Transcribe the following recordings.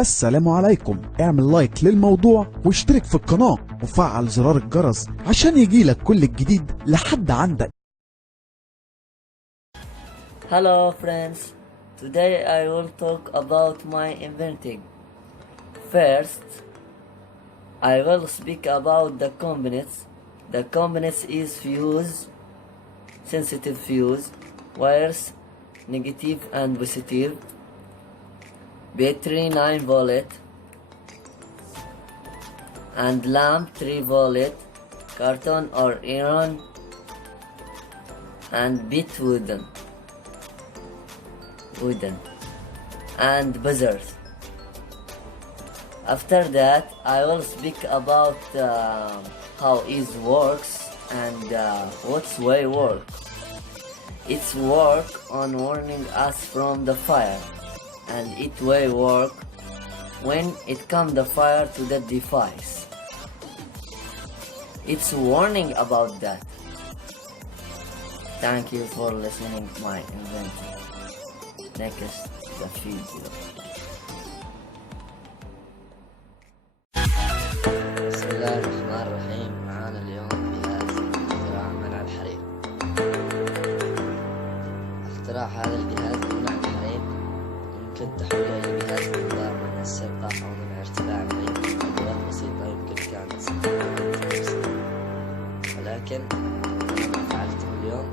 السلام عليكم. اعمل لايك للموضوع واشترك في القناة وفعل زرار الجرس عشان يجيلك كل الجديد لحد عندك. Hello friends, today I will talk about my inventing. First, I will speak about the components. The components is fuse, sensitive fuse, wires, negative and positive, battery 9 volt, and lamp 3 volt, carton or iron, and bit wooden, and buzzers. After that, I will speak about how it works and what's way work. It's work on warning us from the fire, and it will work when it comes the fire to the device. It's warning about that. Thank you for listening to my invention. Next, the video. بسم الله الرحمن الرحيم. معانا اليوم جهاز اختراع منع الحريق. اختراع هذا الجهاز لمنع الحريق يمكن تحويله لجهاز إنذار منع السرقه او منع ارتفاع الماء. ادوات بسيطة يمكن كانت ولكن انا ما فعلته اليوم.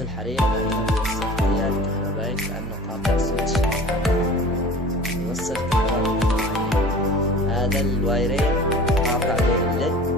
الحريق لأنه يوصل تيار الكهربائي كأنه قاطع سويتش يوصل كهرباء. هذا الوايرين قاطع بين الليد